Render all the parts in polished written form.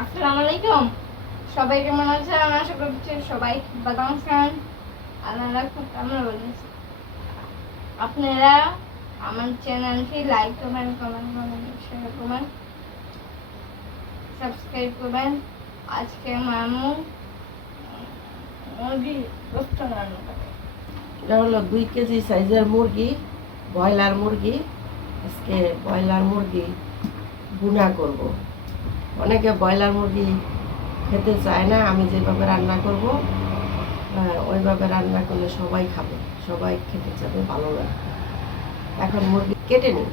আসসালামু আলাইকুম। সবাই কেমন আছেন? আমি আশা করছি সবাই ভালো আছেন। আল্লাহ রাখুন, আমরা ভালো আছি। আপনারা আমার চ্যানেলটি লাইক করবেন, কমেন্ট করবেন, শেয়ার করবেন, সাবস্ক্রাইব করবেন। আজকে মামু মুরগি গোস্ত রান্না করে। এটা হলো 2 কেজি সাইজের মুরগি, ব্রয়লার মুরগি। আজকে ব্রয়লার মুরগি ভুনা করব। অনেকে ব্রয়লার মুরগি খেতে চায় না, আমি যেভাবে রান্না করব ওইভাবে রান্না করলে সবাই খাবে, সবাই খেতে চাবে, ভালো লাগবে। এখন মুরগি কেটে নিই।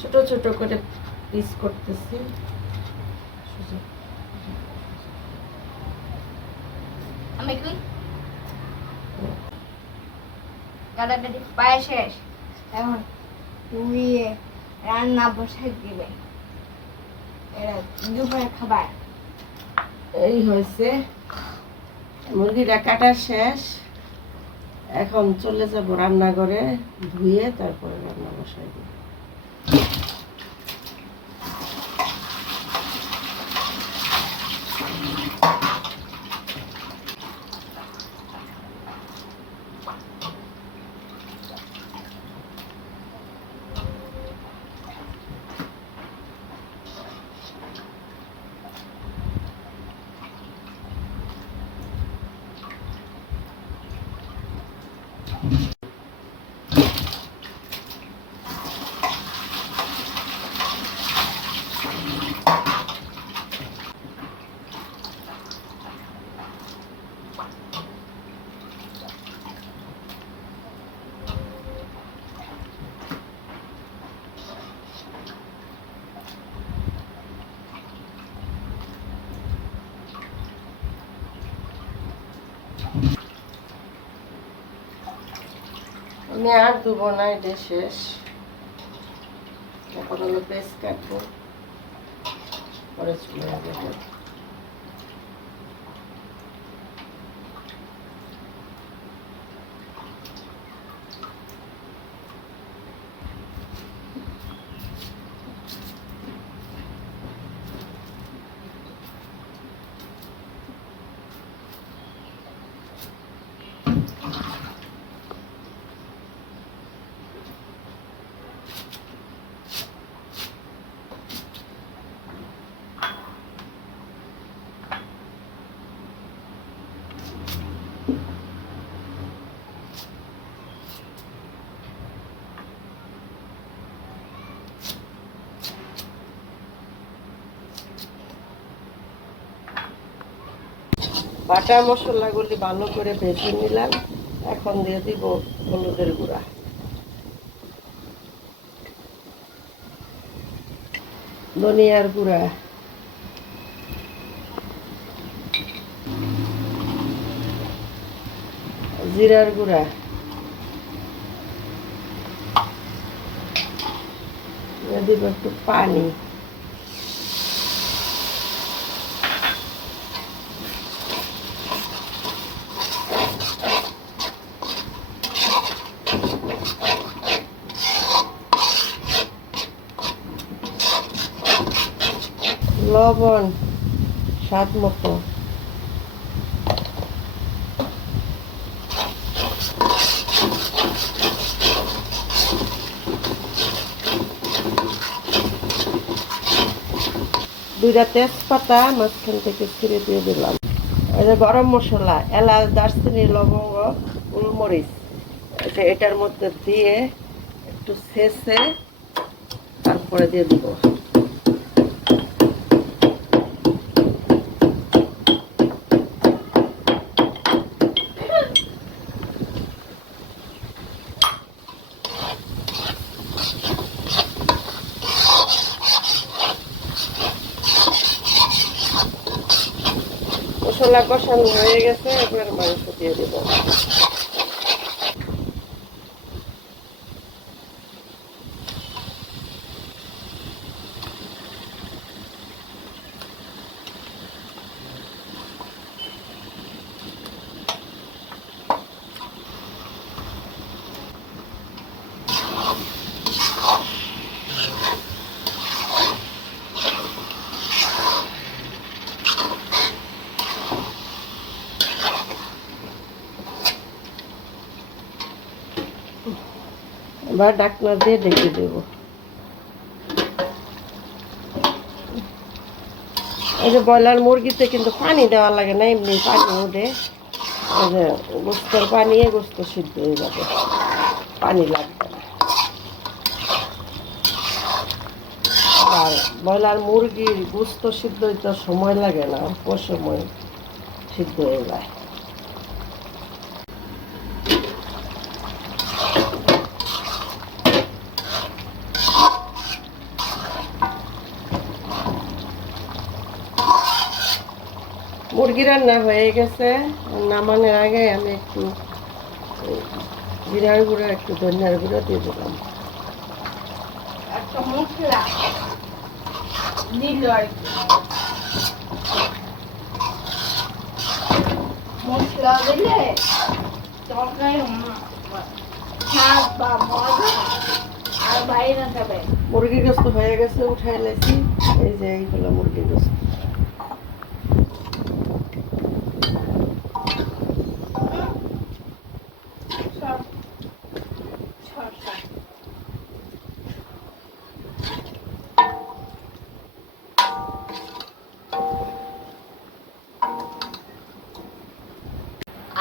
ছোট ছোট করে পিস করতেছি। আমি কি কাটাকাটি পায়ে শেষ, এখন ধুয়ে রান্না বসাই দিবে। এরা দুপুরে খাবার। এই হয়েছে, মুরগিটা কাটা শেষ। এখন চলে যাব রান্নাঘরে, ধুয়ে তারপরে রান্না বসাই দিব। আমি আর দেবো না, এটা শেষ। এখন হলো পেস্ট কাটবো, পরে চলে যাবো। বাটা মশলাগুলি ভালো করে ভেজে নিলাম। এখন দিয়ে দিব হলুদের গুঁড়া, ধনিয়ার গুঁড়া, জিরার গুঁড়া, দিয়ে দিব একটু পানি। লবণ স্বাদ মতো। দুইটা তেজপাতা মাঝখান থেকে ছিঁড়ে দিয়ে দিলাম। এই যে গরম মশলা, এলাচ, দারচিনি, লবঙ্গ, গোলমরিচ, এটার মধ্যে দিয়ে একটু ছেঁচে তারপরে দিয়ে দিব। মশলা কষানো হয়ে গেছে, এবার মাংস দিয়ে দেব। এবার ঢাকনা দিয়ে ঢেকে দেব। এই যে ব্রয়লার মুরগিতে কিন্তু পানি দেওয়া লাগে না, এমনি পানি উঠে, এই যে গোস্তের পানি, গোস্ত সিদ্ধ হয়ে যাবে, পানি লাগবে না। আর ব্রয়লার মুরগির গোস্ত সিদ্ধ হইতে সময় লাগে না, অল্প সময় সিদ্ধ হয়ে যায়। মুরগি রান্না হয়ে গেছে, নামানোর আগে আমি একটু জিরার গুঁড়ো, একটু ধনিয়ার গুঁড়ো দিয়ে দিলাম। একটা মশলা দিল আর কি, মশলা দিলে তরকারি স্বাদ বা মজা আর বাইরে যাবে। মুরগির গোস্ত হয়ে গেছে, উঠাই লেছি। এই যে এইগুলো মুরগির গোস্ত।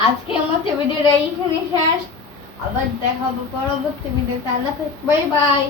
আজকের মতো ভিডিওটা এইখানে শেষ, আবার দেখা হবে পরবর্তী ভিডিওতে। আল্লাহ হাফেজ, বাই বাই।